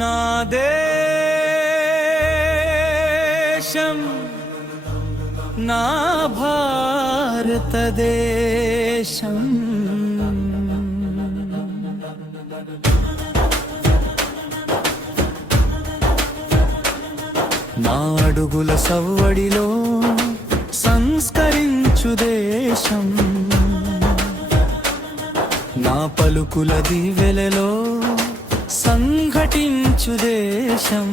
నా దేశం నా భారతదేశం నా అడుగుల సవ్వడిలో సంస్కరించు దేశం, నా పలుకుల దివెలలో సంఘటించు దేశం.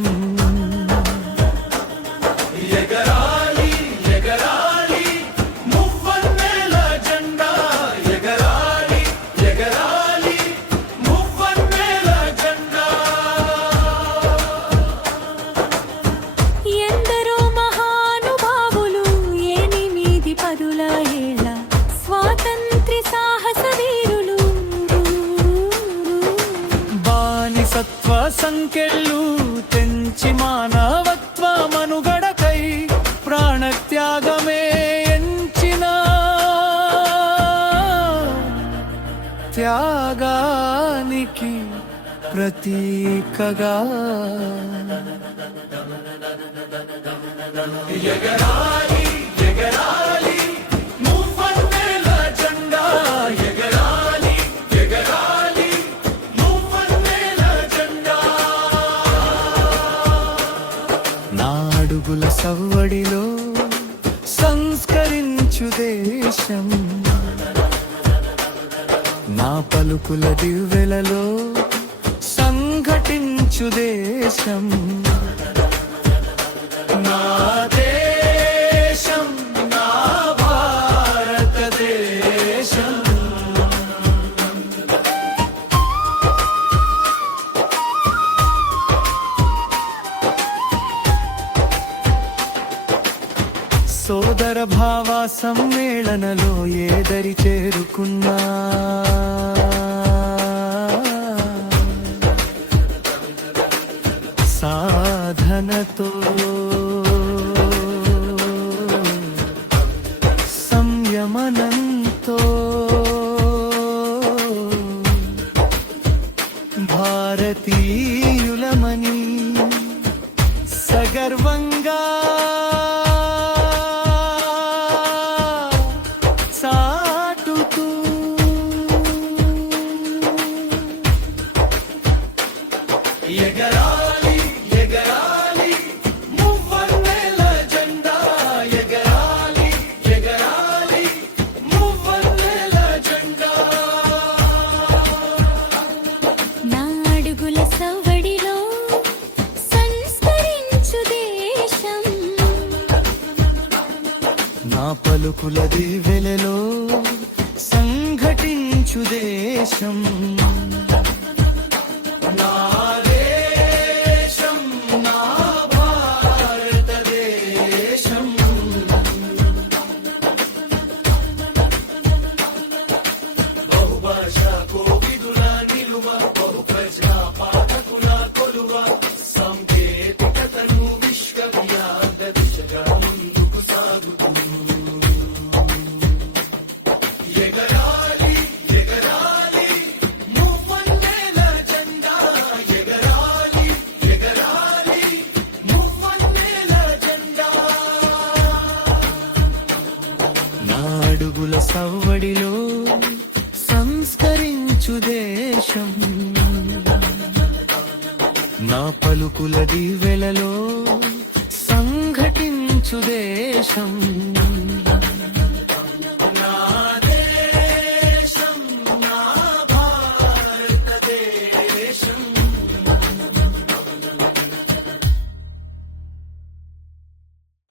ఎగరాలి ఎగరాలి మువ్వన్నెల జెండా, ఎగరాలి ఎగరాలి మువ్వన్నెల జెండా. ఎందరో మహానుభావులు 8 ఏళ్ల స్వాతంత్ర్య సాహస వీరులు, బానిసత్వ సంకెళ్ళు తెంచి మానవత్వ మనుగడకై ప్రాణత్యాగమే ఎంచిన త్యాగానికి ప్రతీకగా. ఎగరాలి ఎగరాలి మువ్వన్నెల జెండా, ఎగరాలి ఎగరాలి మువ్వన్నెల జెండా. నా అడుగుల సవ్వడిలో సంస్కరించు దేశం, నా పలుకుల దివ్వెలలో సంఘటించు దేశం. నా దేశం నా భారతదేశం. సోదర భావ సమ్మేళనలో ఏదరి చేరుకున్నా, సాధనతో సంయమనంతో భారతీయులమని సగర్వంగా సాటుతూ ఎగరాలి ఎగరాలి మువ్వన్నెల జెండా, ఎగరాలి ఎగరాలి మువ్వన్నెల జెండా. నా అడుగుల సవ్వడిలో సంస్కరించు దేశం, నా పలుకుల దివెలలో సంఘటించు దేశం. నా దేశం నా భారతదేశం. బహుభాషా కోవిదుల నిలువ, బహుప్రజా పాఠకుల కొలువ, సాంకేతికతను విశ్వవ్యాప్త దిశగా ముందుకు సాగుతూ. ఎగరాలి ఎగరాలి మువ్వన్నెల జెండా, ఎగరాలి ఎగరాలి మువ్వన్నెల జెండా. నా అడుగుల సవ్వడిలో సంస్కరించు దేశం, నా పలుకుల దివెలలో సంఘటించు దేశం.